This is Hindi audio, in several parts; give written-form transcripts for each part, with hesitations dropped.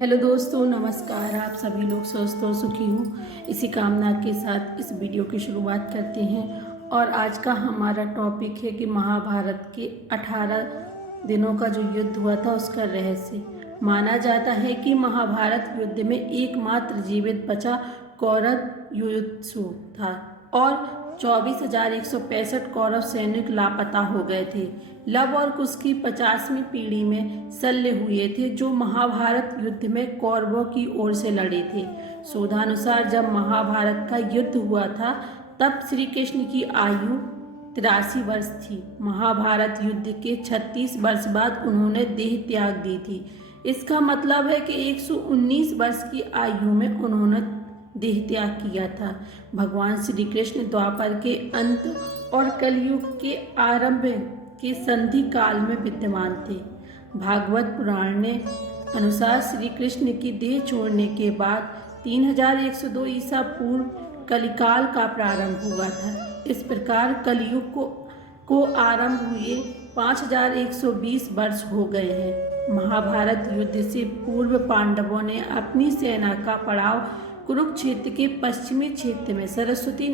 हेलो दोस्तों, नमस्कार। आप सभी लोग स्वस्थ और सुखी हों, इसी कामना के साथ इस वीडियो की शुरुआत करते हैं। और आज का हमारा टॉपिक है कि महाभारत के 18 दिनों का जो युद्ध हुआ था उसका रहस्य। माना जाता है कि महाभारत युद्ध में एकमात्र जीवित बचा कौरव युयुत्सु था और 24,165 कौरव सैनिक लापता हो गए थे। लव और कुश की 50वीं पीढ़ी में शल्य हुए थे, जो महाभारत युद्ध में कौरवों की ओर से लड़े थे। शोधानुसार जब महाभारत का युद्ध हुआ था तब श्री कृष्ण की आयु 83 वर्ष थी। महाभारत युद्ध के 36 वर्ष बाद उन्होंने देह त्याग दी थी। इसका मतलब है कि 119 वर्ष की आयु में उन्होंने देह त्याग किया था। भगवान श्री कृष्ण द्वापर के अंत और कलयुग के आरंभ के संधि काल में विद्यमान थे। भागवत पुराण ने अनुसार श्री कृष्ण की देह छोड़ने के बाद 3102 ईसा पूर्व कलिकाल का प्रारंभ हुआ था। इस प्रकार कलयुग को आरंभ हुए 5120 वर्ष हो गए हैं। महाभारत युद्ध से पूर्व पांडवों ने अपनी सेना का पड़ाव कुरुक्षेत्र के पश्चिमी क्षेत्र में सरस्वती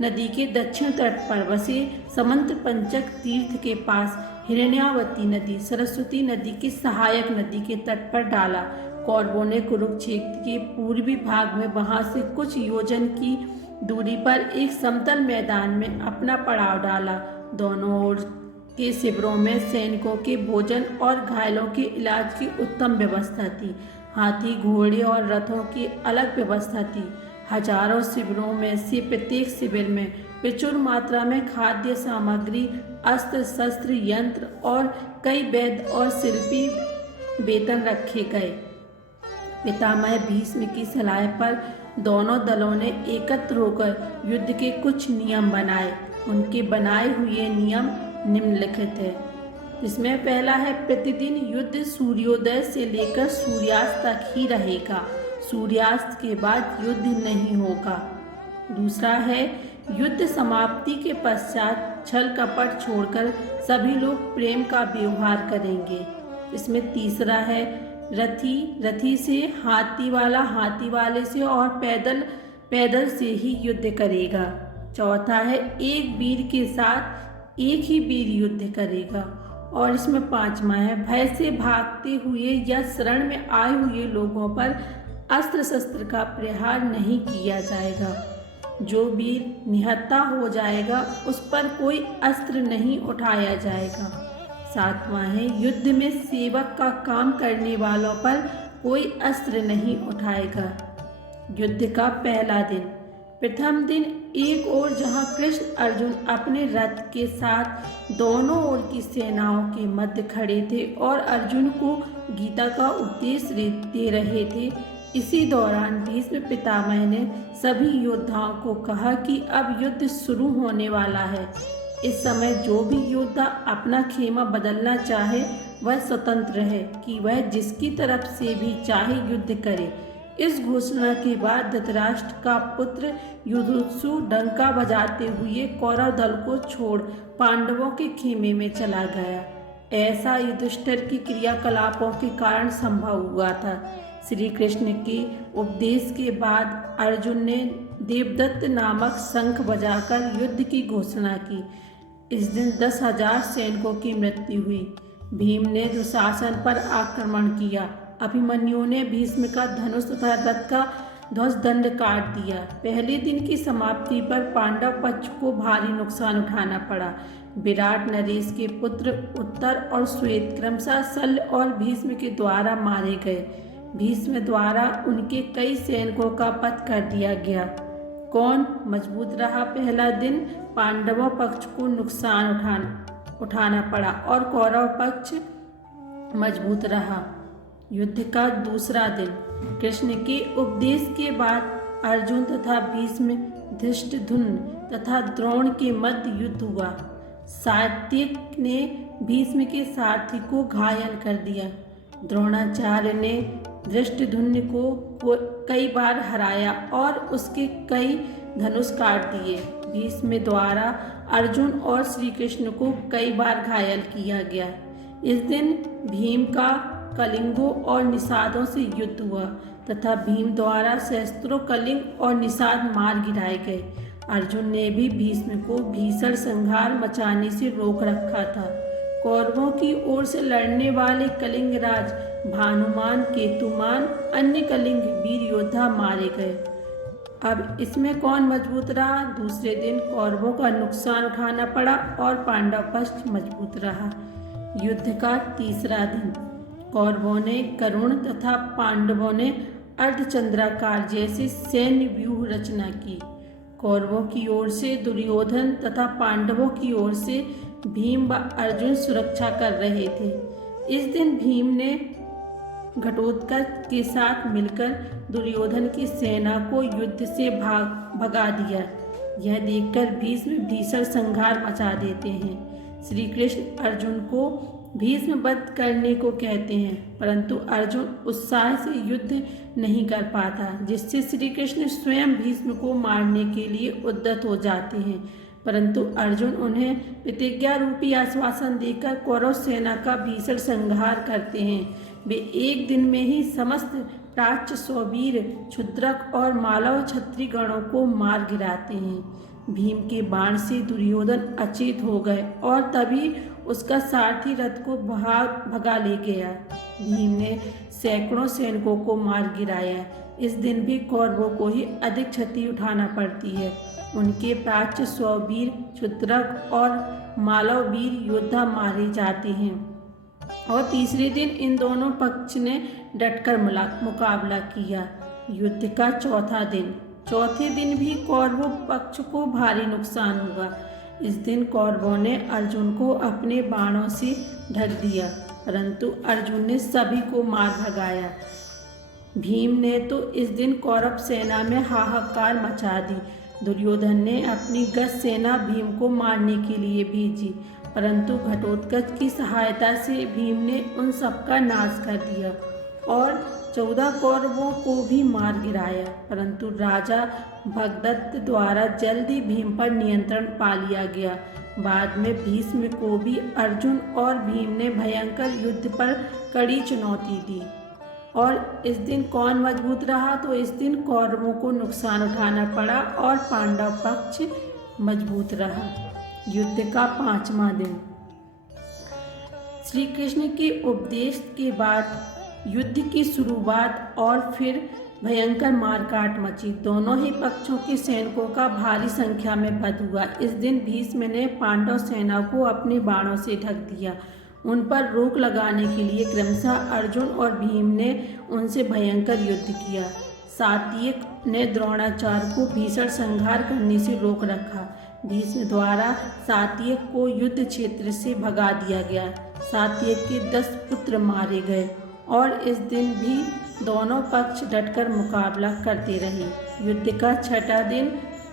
नदी के दक्षिण तट पर बसे समंत पंचक तीर्थ के पास हिरण्यावती नदी सरस्वती नदी की सहायक नदी के तट पर डाला। कौरवों ने कुरुक्षेत्र के पूर्वी भाग में वहां से कुछ योजन की दूरी पर एक समतल मैदान में अपना पड़ाव डाला। दोनों ओर के शिविरों में सैनिकों के भोजन और घायलों के इलाज की उत्तम व्यवस्था थी। हाथी, घोड़े और रथों की अलग व्यवस्था थी। हजारों शिविरों में से प्रत्येक शिविर में प्रचुर मात्रा में खाद्य सामग्री, अस्त्र शस्त्र, यंत्र और कई वैद्य और शिल्पी वेतन रखे गए। पितामह भीष्म की सलाह पर दोनों दलों ने एकत्र होकर युद्ध के कुछ नियम बनाए। उनके बनाए हुए नियम निम्नलिखित है। इसमें पहला है, प्रतिदिन युद्ध सूर्योदय से लेकर सूर्यास्त तक ही रहेगा। सूर्यास्त के बाद युद्ध नहीं होगा। दूसरा है, युद्ध समाप्ति के पश्चात छल कपट छोड़कर सभी लोग प्रेम का व्यवहार करेंगे। इसमें तीसरा है, रथी से, हाथी वाला हाथी वाले से और पैदल से ही युद्ध करेगा। चौथा है, एक वीर के साथ एक ही वीर युद्ध करेगा। और इसमें पांचवा है, भय से भागते हुए या शरण में आए हुए लोगों पर अस्त्र शस्त्र का प्रहार नहीं किया जाएगा। जो वीर निहत्था हो जाएगा उस पर कोई अस्त्र नहीं उठाया जाएगा। सातवां है, युद्ध में सेवक का काम करने वालों पर कोई अस्त्र नहीं उठाएगा। युद्ध का पहला दिन। प्रथम दिन एक ओर जहां कृष्ण अर्जुन अपने रथ के साथ दोनों ओर की सेनाओं के मध्य खड़े थे और अर्जुन को गीता का उपदेश दे रहे थे, इसी दौरान भीष्म पितामह ने सभी योद्धाओं को कहा कि अब युद्ध शुरू होने वाला है। इस समय जो भी योद्धा अपना खेमा बदलना चाहे वह स्वतंत्र है कि वह जिसकी तरफ से भी चाहे युद्ध करे। इस घोषणा के बाद धृतराष्ट्र का पुत्र युयुत्सु डंका बजाते हुए कौरव दल को छोड़ पांडवों के खेमे में चला गया। ऐसा युधिष्ठिर की क्रियाकलापों के कारण संभव हुआ था। श्री कृष्ण के उपदेश के बाद अर्जुन ने देवदत्त नामक शंख बजाकर युद्ध की घोषणा की। इस दिन 10,000 सैनिकों की मृत्यु हुई। भीम ने दुशासन पर आक्रमण किया। अभिमन्यु ने भीष्म का धनुष तथा रथ का ध्वज दंड काट दिया। पहले दिन की समाप्ति पर पांडव पक्ष को भारी नुकसान उठाना पड़ा। विराट, नरेश के पुत्र उत्तर और श्वेत क्रमशः शल्य और भीष्म के द्वारा मारे गए। भीष्म द्वारा उनके कई सैनिकों का वध कर दिया गया। कौन मजबूत रहा? पहला दिन पांडवों पक्ष को नुकसान उठाना पड़ा और कौरव पक्ष मजबूत रहा। युद्ध का दूसरा दिन। कृष्ण के उपदेश के बाद अर्जुन तथा भीष्म, धृष्टद्युम्न तथा द्रोण के मध्य युद्ध हुआ। सात्यक ने भीष्म के सारथी को घायल कर दिया। द्रोणाचार्य ने धृष्टद्युम्न को कई बार हराया और उसके कई धनुष काट दिए। भीष्म द्वारा अर्जुन और श्री कृष्ण को कई बार घायल किया गया। इस दिन भीम का कलिंगों और निषादों से युद्ध हुआ तथा भीम द्वारा सहस्त्रों कलिंग और निषाद मार गिराए गए। अर्जुन ने भी भीष्म को भीषण संहार मचाने से रोक रखा था। कौरवों की ओर से लड़ने वाले कलिंगराज भानुमान, केतुमान, अन्य कलिंग वीर योद्धा मारे गए। अब इसमें कौन मजबूत रहा? दूसरे दिन कौरवों का नुकसान उठाना पड़ा और पांडव पक्ष मजबूत रहा। युद्ध का तीसरा दिन कौरवों ने करुण तथा पांडवों ने अर्धचंद्राकार जैसे सैन्य व्यूह रचना की। कौरवों की ओर से दुर्योधन तथा पांडवों की ओर से भीम व अर्जुन सुरक्षा कर रहे थे। इस दिन भीम ने घटोत्कच के साथ मिलकर दुर्योधन की सेना को युद्ध से भगा दिया। यह देखकर भीष्म भीषण संहार मचा देते हैं। श्री कृष्ण अर्जुन को भीष्म वध करने को कहते हैं, परंतु अर्जुन उत्साह से युद्ध नहीं कर पाता, जिससे श्री कृष्ण स्वयं भीष्म को मारने के लिए उद्यत हो जाते हैं। परंतु अर्जुन उन्हें प्रतिज्ञा रूपी आश्वासन देकर कौरव सेना का भीषण संहार करते हैं। वे एक दिन में ही समस्त प्राच्य, सौवीर, क्षुद्रक और मालव क्षत्रिय गणों को मार गिराते हैं। भीम के बाण से दुर्योधन अचेत हो गए और तभी उसका सारथी रथ को भगा ले गया। भीम ने सैकड़ों सैनिकों को मार गिराया। इस दिन भी कौरवों को ही अधिक क्षति उठाना पड़ती है। उनके प्राच्य, सौवीर, क्षुद्रक और मालव वीर योद्धा मारे जाते हैं। और तीसरे दिन इन दोनों पक्ष ने डटकर मुकाबला किया। युद्ध का चौथा दिन चौथे दिन भी कौरवों पक्ष को भारी नुकसान हुआ। इस दिन कौरवों ने अर्जुन को अपने बाणों से ढक दिया, परंतु अर्जुन ने सभी को मार भगाया। भीम ने तो इस दिन कौरव सेना में हाहाकार मचा दी। दुर्योधन ने अपनी गज सेना भीम को मारने के लिए भेजी, परंतु घटोत्कच की सहायता से भीम ने उन सबका नाश कर दिया और 14 कौरवों को भी मार गिराया। परंतु राजा भगदत्त द्वारा जल्दी भीम पर नियंत्रण पा लिया गया। बाद में भीष्म को भी अर्जुन और भीम ने भयंकर युद्ध पर कड़ी चुनौती दी। और इस दिन कौन मजबूत रहा? तो इस दिन कौरवों को नुकसान उठाना पड़ा और पांडव पक्ष मजबूत रहा। युद्ध का पांचवा दिन श्री कृष्ण के उपदेश के बाद युद्ध की शुरुआत और फिर भयंकर मारकाट मची। दोनों ही पक्षों के सैनिकों का भारी संख्या में वध हुआ। इस दिन भीष्म ने पांडव सेना को अपने बाणों से ढक दिया। उन पर रोक लगाने के लिए क्रमशः अर्जुन और भीम ने उनसे भयंकर युद्ध किया। सात्यक ने द्रोणाचार्य को भीषण संहार करने से रोक रखा। भीष्म द्वारा सात्यक को युद्ध क्षेत्र से भगा दिया गया। सात्यक के 10 पुत्र मारे गए और इस दिन भी दोनों पक्ष डटकर मुकाबला करते रहे। युद्ध का छठा दिन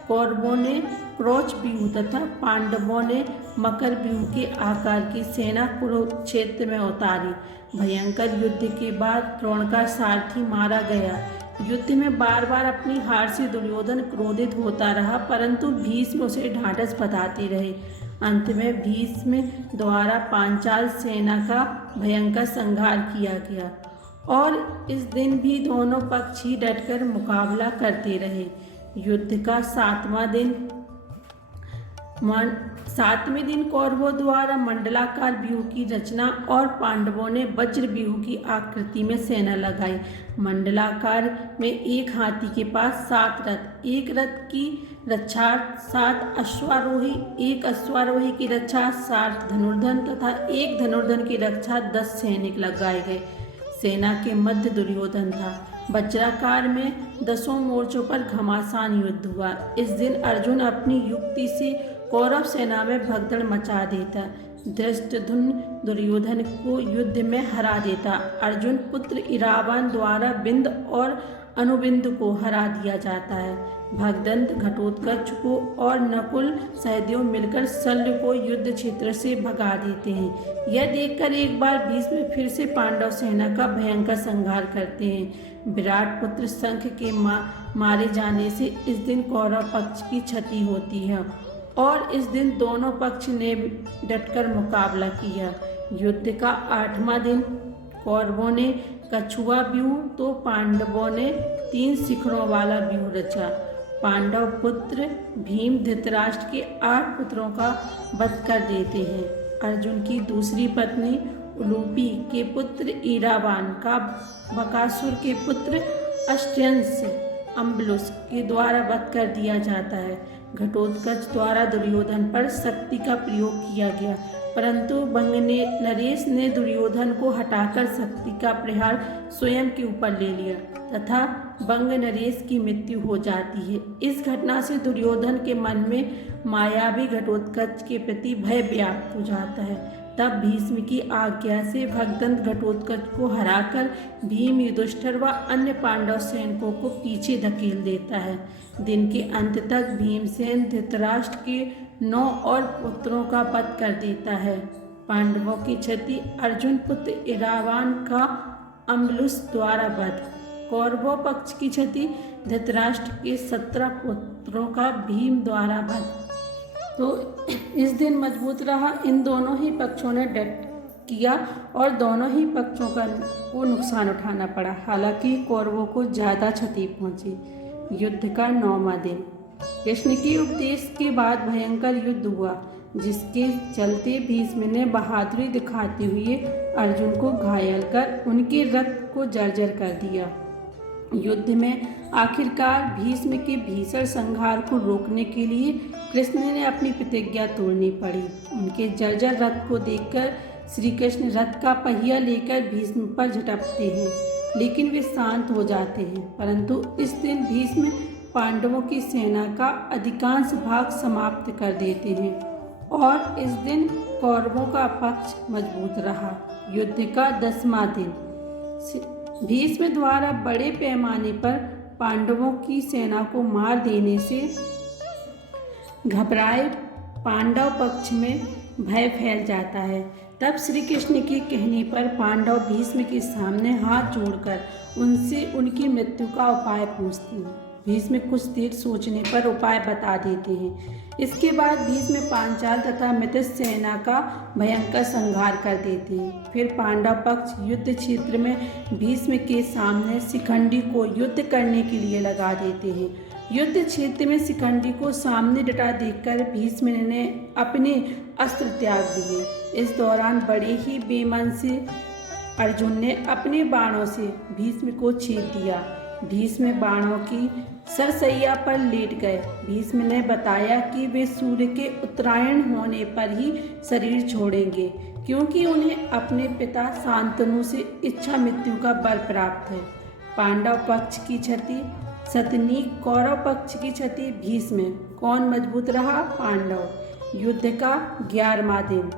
कौरवों ने क्रोच व्यूह तथा पांडवों ने मकर व्यूह के आकार की सेना कुरुक्षेत्र में उतारी। भयंकर युद्ध के बाद द्रोण का सारथी मारा गया। युद्ध में बार बार अपनी हार से दुर्योधन क्रोधित होता रहा, परंतु भीष्म उसे ढांढस बंधाते रहे। अंत में भीष्म द्वारा पांचाल सेना का भयंकर संहार किया गया और इस दिन भी दोनों पक्ष ही डटकर मुकाबला करते रहे। युद्ध का सातवें दिन कौरवों द्वारा मंडलाकार व्यूह की रचना और पांडवों ने वज्र व्यूह की आकृति में सेना लगाई। मंडलाकार में एक हाथी के पास 7 रथ, एक रथ की रक्षा 7 अश्वारोही, एक अश्वारोही की रक्षा 7 धनुर्धन तथा एक धनुर्धन की रक्षा 10 सैनिक लगाए गए। सेना के मध्य दुर्योधन था। वज्राकार में 10 मोर्चों पर घमासान युद्ध हुआ। इस दिन अर्जुन अपनी युक्ति से कौरव सेना में भगदड़ मचा देता। धृष्टद्युम्न दुर्योधन को युद्ध में हरा देता। अर्जुन पुत्र इरावान द्वारा बिंद और अनुबिंद को हरा दिया जाता है। भगदत्त घटोत्कच को और नकुल सहदेव मिलकर शल्य को युद्ध क्षेत्र से भगा देते हैं। यह देखकर एक बार भीष्म फिर से पांडव सेना का भयंकर संहार करते हैं। विराट पुत्र शंख के मारे जाने से इस दिन कौरव पक्ष की क्षति होती है और इस दिन दोनों पक्ष ने डटकर मुकाबला किया। युद्ध का 8वां दिन कौरवों ने कछुआ व्यूह तो पांडवों ने 3 शिखरों वाला व्यूह रचा। पांडव पुत्र भीम धृतराष्ट्र के 8 पुत्रों का वध कर देते हैं। अर्जुन की दूसरी पत्नी उलूपी के पुत्र ईरावान का बकासुर के पुत्र अष्ट्यंश अम्बलुस के द्वारा वध कर दिया जाता है। घटोत्कच द्वारा दुर्योधन पर शक्ति का प्रयोग किया गया, परंतु बंग ने नरेश ने दुर्योधन को हटाकर शक्ति का प्रहार स्वयं के ऊपर ले लिया तथा बंग नरेश की मृत्यु हो जाती है। इस घटना से दुर्योधन के मन में मायावी घटोत्कच के प्रति भय व्याप्त हो जाता है। तब भीष्म की आज्ञा से भगदत्त घटोत्कच को हराकर भीम युधिष्ठिर व अन्य पांडव सैनिकों को पीछे धकेल देता है। दिन के अंत तक भीमसेन धृतराष्ट्र के 9 और पुत्रों का वध कर देता है। पांडवों की क्षति अर्जुन पुत्र इरावान का अम्बलुस द्वारा वध। कौरवों पक्ष की क्षति धृतराष्ट्र के 17 पुत्रों का भीम द्वारा वध। तो इस दिन मजबूत रहा। इन दोनों ही पक्षों ने डट किया और दोनों ही पक्षों को नुकसान उठाना पड़ा। हालांकि कौरवों को ज़्यादा क्षति पहुंची। युद्ध का 9वां दिन। कृष्ण के उपदेश के बाद भयंकर युद्ध हुआ, जिसके चलते भीष्म ने बहादुरी दिखाते हुए अर्जुन को घायल कर उनके रथ को जर्जर कर दिया। युद्ध में आखिरकार भीष्म के भीषण संहार को रोकने के लिए कृष्ण ने अपनी प्रतिज्ञा तोड़नी पड़ी। उनके जर्जर रथ को देखकर श्री कृष्ण रथ का पहिया लेकर भीष्म पर झटकते हैं, लेकिन वे शांत हो जाते हैं। परंतु इस दिन भीष्म पांडवों की सेना का अधिकांश भाग समाप्त कर देते हैं और इस दिन कौरवों का पक्ष मजबूत रहा। युद्ध का 10वां दिन। भीष्म द्वारा बड़े पैमाने पर पांडवों की सेना को मार देने से घबराए पांडव पक्ष में भय फैल जाता है। तब श्री कृष्ण के कहने पर पांडव भीष्म के सामने हाथ जोड़कर उनसे उनकी मृत्यु का उपाय पूछते हैं। भीष्म कुछ देर सोचने पर उपाय बता देते हैं। इसके बाद भीष्म पांचाल तथा मित्र सेना का भयंकर संहार कर देते हैं। फिर पांडव पक्ष युद्ध क्षेत्र में भीष्म के सामने शिखंडी को युद्ध करने के लिए लगा देते हैं। युद्ध क्षेत्र में शिखंडी को सामने डटा देखकर भीष्म ने अपने अस्त्र त्याग दिए। इस दौरान बड़े ही बेमन से अर्जुन ने अपने बाणों से भीष्म को छेद दिया। भीष्म बाणों की सरसैया पर लेट गए। भीष्म ने बताया कि वे सूर्य के उत्तरायण होने पर ही शरीर छोड़ेंगे, क्योंकि उन्हें अपने पिता शांतनु से इच्छा मृत्यु का वर प्राप्त है। पांडव पक्ष की क्षति शतनीक, कौरव पक्ष की क्षति भीष्म। कौन मजबूत रहा? पांडव। युद्ध का 11वां दिन।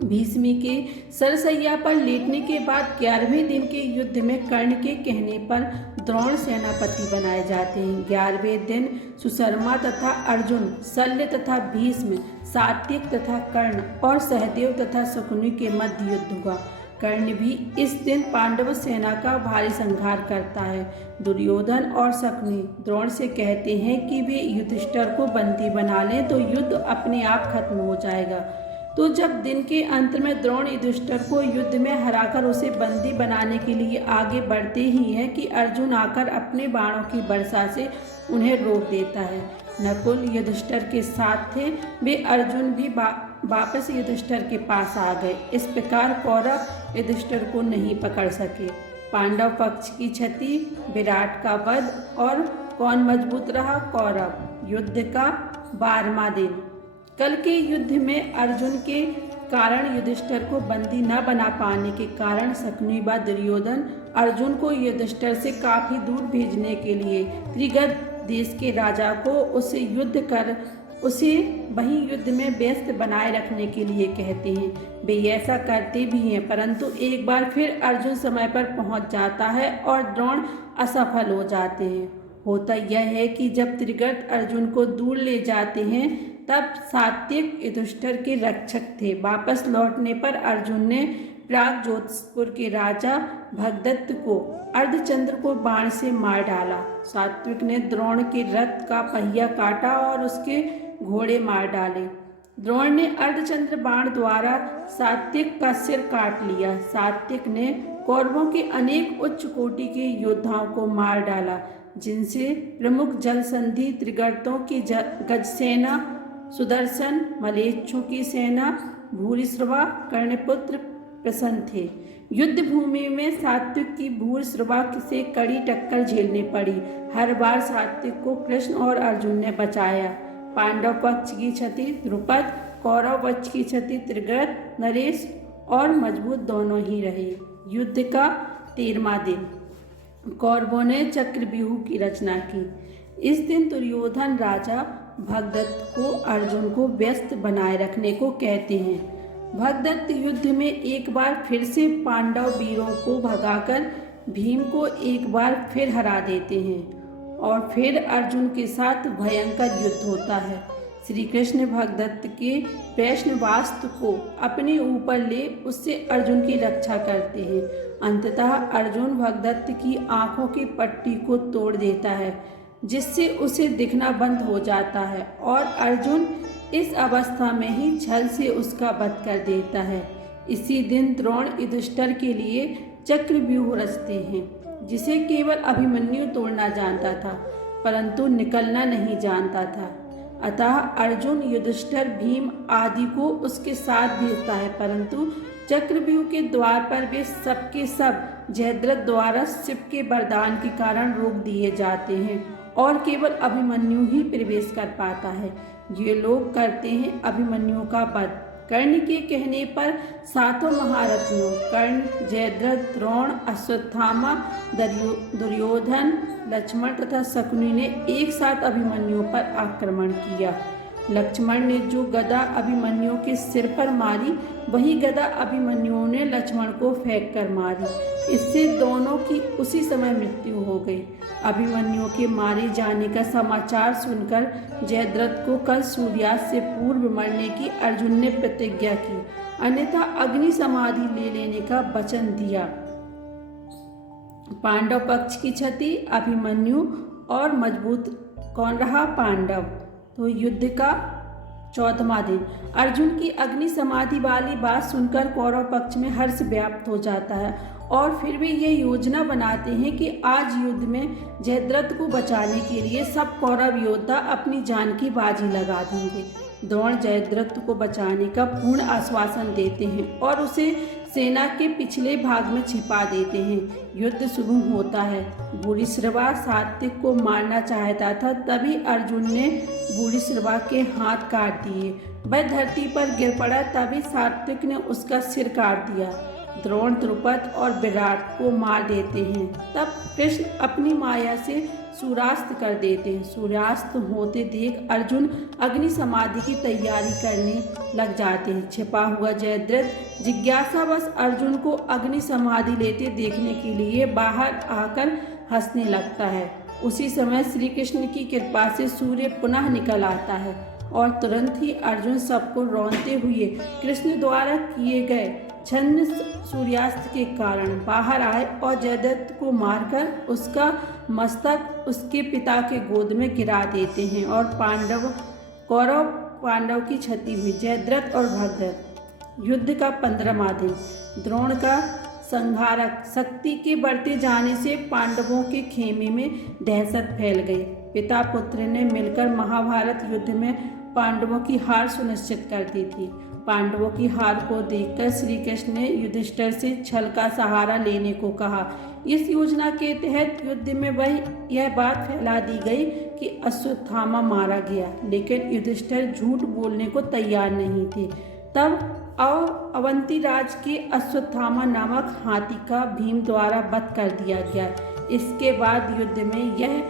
भीष्म के सरसैया पर लेटने के बाद 11वें दिन के युद्ध में कर्ण के कहने पर द्रोण सेनापति बनाए जाते हैं। 11वें दिन सुशर्मा तथा अर्जुन, शल्य तथा भीष्म, सात्विक तथा कर्ण और सहदेव तथा शकुनि के मध्य युद्ध हुआ। कर्ण भी इस दिन पांडव सेना का भारी संहार करता है। दुर्योधन और शकुनि द्रोण से कहते हैं कि वे युधिष्ठिर को बंदी बना लें तो युद्ध अपने आप खत्म हो जाएगा। तो जब दिन के अंत में द्रोण युधिष्ठिर को युद्ध में हराकर उसे बंदी बनाने के लिए आगे बढ़ते ही हैं कि अर्जुन आकर अपने बाणों की वर्षा से उन्हें रोक देता है। नकुल युधिष्ठिर के साथ थे, वे अर्जुन भी वापस युधिष्ठिर के पास आ गए। इस प्रकार कौरव युधिष्ठिर को नहीं पकड़ सके। पांडव पक्ष की क्षति, विराट का वध और कौन मजबूत रहा? कौरव। युद्ध का 12वां दिन। कल के युद्ध में अर्जुन के कारण युधिष्ठिर को बंदी न बना पाने के कारण शकुनि व दुर्योधन अर्जुन को युधिष्ठिर से काफी दूर भेजने के लिए त्रिगत देश के राजा को उसे वहीं युद्ध में व्यस्त बनाए रखने के लिए कहते हैं। वे ऐसा करते भी हैं, परंतु एक बार फिर अर्जुन समय पर पहुंच जाता है और द्रोण असफल हो जाते हैं। होता यह है कि जब त्रिगर्त अर्जुन को दूर ले जाते हैं तब सात्विक युधिष्ठिर के रक्षक थे। वापस लौटने पर अर्जुन ने प्राग जोधपुर के राजा भगदत्त को अर्धचंद्र को बाण से मार डाला। सात्विक ने द्रोण के रथ का पहिया काटा और उसके घोड़े मार डाले। द्रोण ने अर्धचंद्र बाण द्वारा सात्विक का सिर काट लिया। सात्विक ने कौरवों के अनेक उच्च कोटि के योद्धाओं को मार डाला, जिनसे प्रमुख जलसंधि त्रिगर्तों की गजसेना, सुदर्शन, मलेच्छों की सेना, भूरिश्रवा, कर्णपुत्र प्रसन्न थे। युद्ध भूमि में सात्विक की भूरिश्रवा से कड़ी टक्कर झेलनी पड़ी। हर बार सात्विक को कृष्ण और अर्जुन ने बचाया। पांडव पक्ष की क्षति द्रुपद, कौरव पक्ष की क्षति त्रिगर्त, नरेश और मजबूत दोनों ही रहे। युद्ध का 13वां दिन। कौरवों ने चक्रव्यूह की रचना की। इस दिन दुर्योधन राजा भगदत्त को अर्जुन को व्यस्त बनाए रखने को कहते हैं। भगदत्त युद्ध में एक बार फिर से पांडव वीरों को भगाकर भीम को एक बार फिर हरा देते हैं और फिर अर्जुन के साथ भयंकर युद्ध होता है। श्री कृष्ण भगदत्त के प्रश्नवास्त्र को अपने ऊपर ले उससे अर्जुन की रक्षा करते हैं। अंततः अर्जुन भगदत्त की आंखों की पट्टी को तोड़ देता है, जिससे उसे दिखना बंद हो जाता है और अर्जुन इस अवस्था में ही छल से उसका वध कर देता है। इसी दिन द्रोण युधिष्ठिर के लिए चक्रव्यूह रचते हैं, जिसे केवल अभिमन्यु तोड़ना जानता था, परंतु निकलना नहीं जानता था। अतः अर्जुन युधिष्ठिर भीम आदि को उसके साथ भेजता है, परंतु चक्रव्यूह के द्वार पर वे सबके सब जयद्रथ द्वारा शिव के वरदान के कारण रोक दिए जाते हैं और केवल अभिमन्यु ही प्रवेश कर पाता है। ये लोग करते हैं अभिमन्यु का वध। कर्ण के कहने पर सातों महारथियों कर्ण, जयद्रथ, द्रोण, अश्वत्थामा, दुर्योधन, लक्ष्मण तथा शकुनि ने एक साथ अभिमन्यु पर आक्रमण किया। लक्ष्मण ने जो गदा अभिमन्यु के सिर पर मारी, वही गदा अभिमन्यु ने लक्ष्मण को फेंक कर मारी। इससे दोनों की उसी समय मृत्यु हो गई। अभिमन्यु के मारे जाने का समाचार सुनकर जयद्रथ को कल सूर्यास्त से पूर्व मरने की अर्जुन ने प्रतिज्ञा की, अन्यथा अग्नि समाधि ले लेने का वचन दिया। पांडव पक्ष की क्षति अभिमन्यु और मजबूत कौन रहा? पांडव। तो युद्ध का 14वां दिन। अर्जुन की अग्नि समाधि वाली बात सुनकर कौरव पक्ष में हर्ष व्याप्त हो जाता है और फिर वे ये योजना बनाते हैं कि आज युद्ध में जयद्रथ को बचाने के लिए सब कौरव योद्धा अपनी जान की बाजी लगा देंगे। द्रोण जयद्रथ को बचाने का पूर्ण आश्वासन देते हैं और उसे सेना के पिछले भाग में छिपा देते हैं। युद्ध शुरू होता है। भूरिश्रवा सात्विक को मारना चाहता था, तभी अर्जुन ने भूरिश्रवा के हाथ काट दिए। वह धरती पर गिर पड़ा, तभी सात्विक ने उसका सिर काट दिया। द्रोण, द्रुपद और विराट को मार देते हैं। तब कृष्ण अपनी माया से सूर्यास्त कर देते हैं। सूर्यास्त होते देख अर्जुन अग्नि समाधि की तैयारी करने लग जाते हैं। छिपा हुआ जयद्रथ जिज्ञासावश अर्जुन को अग्नि समाधि लेते देखने के लिए बाहर आकर हंसने लगता है। उसी समय श्री कृष्ण की कृपा से सूर्य पुनः निकल आता है और तुरंत ही अर्जुन सबको रौंदते हुए कृष्ण द्वारा किए गए छन्न सूर्यास्त के कारण बाहर आए और जयद्रथ को मारकर उसका मस्तक उसके पिता के गोद में गिरा देते हैं और कौरव पांडव की क्षति हुई। जयद्रथ और भगदत्त। युद्ध का 15वां दिन। द्रोण का संहारक शक्ति के बढ़ते जाने से पांडवों के खेमे में दहशत फैल गई। पिता पुत्र ने मिलकर महाभारत युद्ध में पांडवों की हार सुनिश्चित कर दी थी। पांडवों की हार को देखकर श्री कृष्ण ने युधिष्ठिर से छल का सहारा लेने को कहा। इस योजना के तहत युद्ध में यह बात फैला दी गई कि अश्वत्थामा मारा गया, लेकिन युधिष्ठिर झूठ बोलने को तैयार नहीं थे। तब अवंती राज के अश्वत्थामा नामक हाथी का भीम द्वारा वध कर दिया गया। इसके बाद युद्ध में यह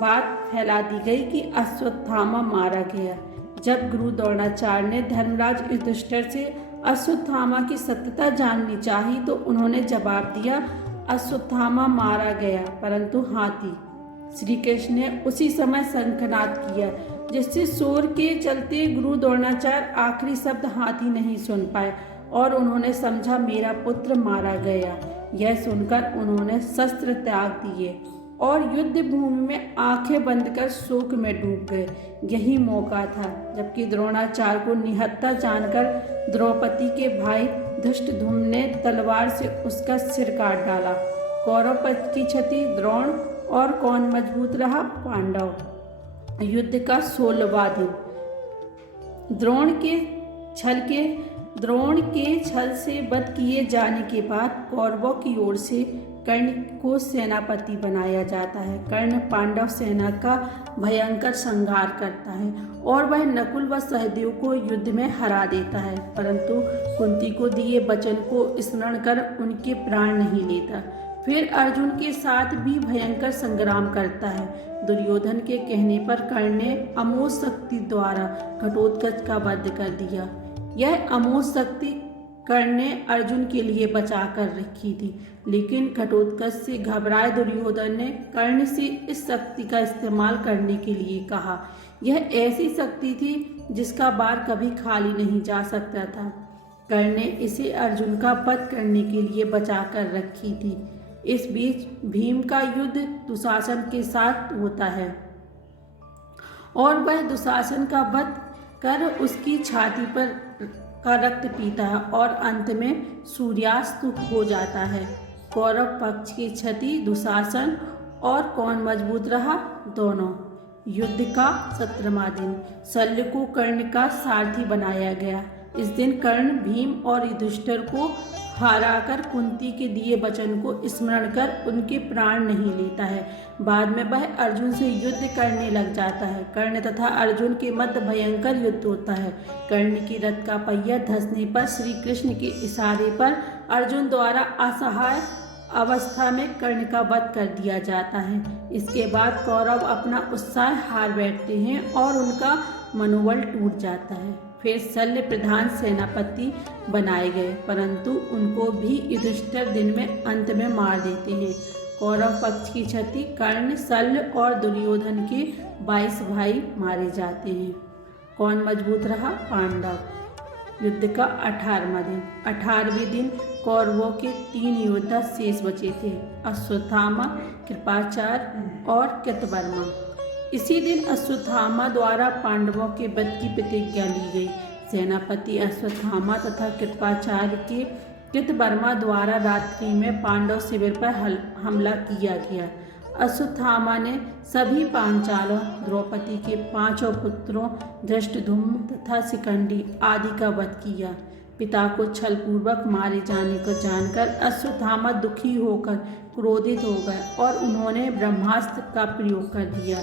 बात फैला दी गई कि अश्वत्थामा मारा गया। जब गुरु द्रोणाचार्य ने धर्मराज युधिष्ठिर से अश्वत्थामा की सत्यता जाननी चाहिए तो उन्होंने जवाब दिया, अश्वत्थामा मारा गया परंतु हाथी। श्री कृष्ण ने उसी समय शंखनाद किया, जिससे शोर के चलते गुरु द्रोणाचार्य आखिरी शब्द हाथी नहीं सुन पाए और उन्होंने समझा मेरा पुत्र मारा गया। यह सुनकर उन्होंने शस्त्र त्याग दिए और युद्ध भूमि में आंखें बंद कर शोक में डूब गए। यही मौका था जबकि द्रोणाचार्य को निहत्था जानकर द्रौपदी के भाई धृष्टद्युम्न ने तलवार से उसका सिर काट डाला। कौरव पक्ष की क्षति द्रोण और कौन मजबूत रहा? पांडव। युद्ध का 16वां दिन। द्रोण के छल से वध किए जाने के बाद कौरवों की ओर से कर्ण को सेनापति बनाया जाता है। कर्ण पांडव सेना का भयंकर संहार करता है और वह नकुल व सहदेव को युद्ध में हरा देता है, परंतु कुंती को दिए वचन को स्मरण कर उनके प्राण नहीं लेता। फिर अर्जुन के साथ भी भयंकर संग्राम करता है। दुर्योधन के कहने पर कर्ण ने अमोघ शक्ति द्वारा घटोत्कच का वध कर दिया। यह अमोघ शक्ति कर्ण ने अर्जुन के लिए बचा कर रखी थी, लेकिन घटोत्कच से घबराए दुर्योधन ने कर्ण से इस शक्ति का इस्तेमाल करने के लिए कहा। यह ऐसी शक्ति थी जिसका बार कभी खाली नहीं जा सकता था। कर्ण ने इसे अर्जुन का वध करने के लिए बचा कर रखी थी। इस बीच भीम का युद्ध दुशासन के साथ होता है और वह दुशासन का वध कर उसकी छाती पर का रक्त पीता है और अंत में सूर्यास्त हो जाता है। कौरव पक्ष की क्षति दुशासन और कौन मजबूत रहा? दोनों। युद्ध का 17वां दिन। शल्य को कर्ण का सारथी बनाया गया। इस दिन कर्ण भीम और युधिष्ठिर को हराकर कुंती के दिए वचन को स्मरण कर उनके प्राण नहीं लेता है। बाद में वह अर्जुन से युद्ध करने लग जाता है। कर्ण तथा अर्जुन के मध्य भयंकर युद्ध होता है। कर्ण की रथ का पहिया धंसने पर श्री कृष्ण के इशारे पर अर्जुन द्वारा असहाय अवस्था में कर्ण का वध कर दिया जाता है। इसके बाद कौरव अपना उत्साह हार बैठते हैं और उनका मनोबल टूट जाता है। फिर शल्य प्रधान सेनापति बनाए गए, परंतु उनको भी युधिष्ठिर दिन में अंत में मार देते हैं। कौरव पक्ष की क्षति कर्ण, शल्य और दुर्योधन के 22 भाई मारे जाते हैं। कौन मजबूत रहा? पांडव। युद्ध का 18वां दिन। 18वें दिन कौरवों के 3 योद्धा शेष बचे थे, अश्वत्थामा, कृपाचार्य और कृतवर्मा। इसी दिन अश्वत्थामा द्वारा पांडवों के वध की प्रतिज्ञा ली गई। सेनापति अश्वत्थामा तथा कृपाचार्य के कृतवर्मा द्वारा रात्रि में पांडव शिविर पर हमला किया गया। अश्वत्थामा ने सभी पांचालों, द्रौपदी के 5 पुत्रों धृष्टद्युम्न तथा शिखंडी आदि का वध किया। पिता को छलपूर्वक मारे जाने को जानकर अश्वत्थामा दुखी होकर क्रोधित हो गए और उन्होंने ब्रह्मास्त्र का प्रयोग कर दिया,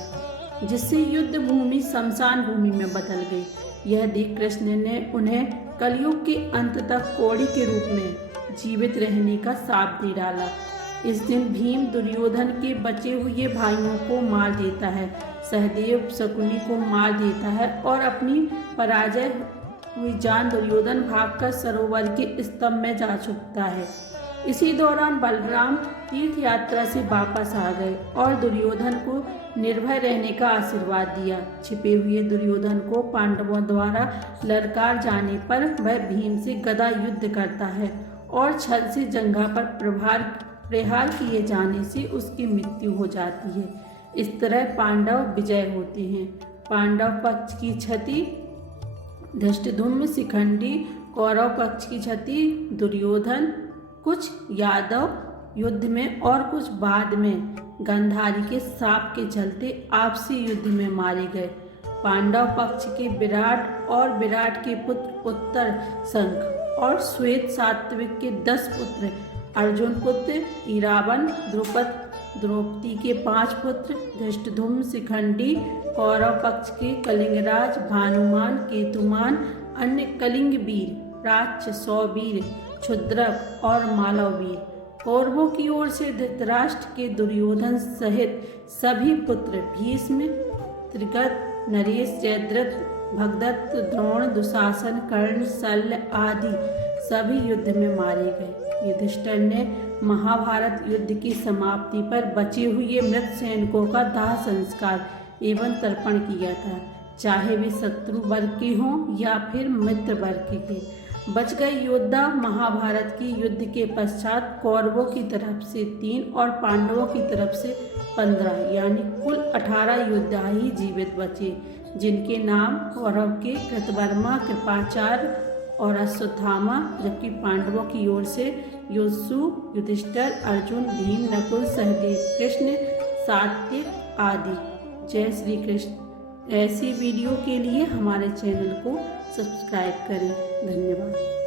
जिससे युद्ध भूमि शमशान भूमि में बदल गई। यह देख कृष्ण ने उन्हें कलयुग के अंत तक कौड़ी के रूप में जीवित रहने का शाप दे डाला। इस दिन भीम दुर्योधन के बचे हुए भाइयों को मार देता है, सहदेव शकुनी को मार देता है और अपनी पराजय हुई जान दुर्योधन भागकर सरोवर के स्तंभ में जा छुपता है। इसी दौरान बलराम तीर्थ यात्रा से वापस आ गए और दुर्योधन को निर्भय रहने का आशीर्वाद दिया। छिपे हुए दुर्योधन को पांडवों द्वारा ललकार जाने पर वह भीम से गदा युद्ध करता है और छल से जंघा पर प्रहार किए जाने से उसकी मृत्यु हो जाती है। इस तरह पांडव विजय होते हैं। पांडव पक्ष की क्षति धृष्टद्युम्न, शिखंडी। कौरव पक्ष की क्षति दुर्योधन, कुछ यादव युद्ध में और कुछ बाद में गांधारी के शाप के चलते आपसी युद्ध में मारे गए। पांडव पक्ष के विराट और विराट के पुत्र उत्तर शंख और श्वेत सात्विक के 10 पुत्र, अर्जुन पुत्र इरावन, द्रौपदी के 5 पुत्र धृष्टद्युम्न, शिखंडी। कौरव पक्ष के कलिंगराज, भानुमान, केतुमान, अन्य कलिंग वीर, प्राच्य, सौवीर, क्षुद्रक और मालववीर। कौरवों की ओर से धृतराष्ट्र के दुर्योधन सहित सभी पुत्र भीष्म, त्रिगत, नरेश, जयद्रथ, भगदत्त, द्रोण, दुशासन, कर्ण, शल्य आदि सभी युद्ध में मारे गए। युधिष्ठिर ने महाभारत युद्ध की समाप्ति पर बचे हुए मृत सैनिकों का दाह संस्कार एवं तर्पण किया था, चाहे वे शत्रु वर्ग के हों या फिर मित्र वर्ग के। बच गए योद्धा। महाभारत की युद्ध के पश्चात कौरवों की तरफ से 3 और पांडवों की तरफ से 15 यानी कुल 18 योद्धा ही जीवित बचे, जिनके नाम कौरव के कृतवर्मा, कृपाचार्य और अश्वत्थामा, जबकि पांडवों की ओर से योत्सु, युधिष्ठिर, अर्जुन, भीम, नकुल, सहदेव, कृष्ण, सात्यक आदि। जय श्री कृष्ण। ऐसी वीडियो के लिए हमारे चैनल को सब्सक्राइब करें। धन्यवाद।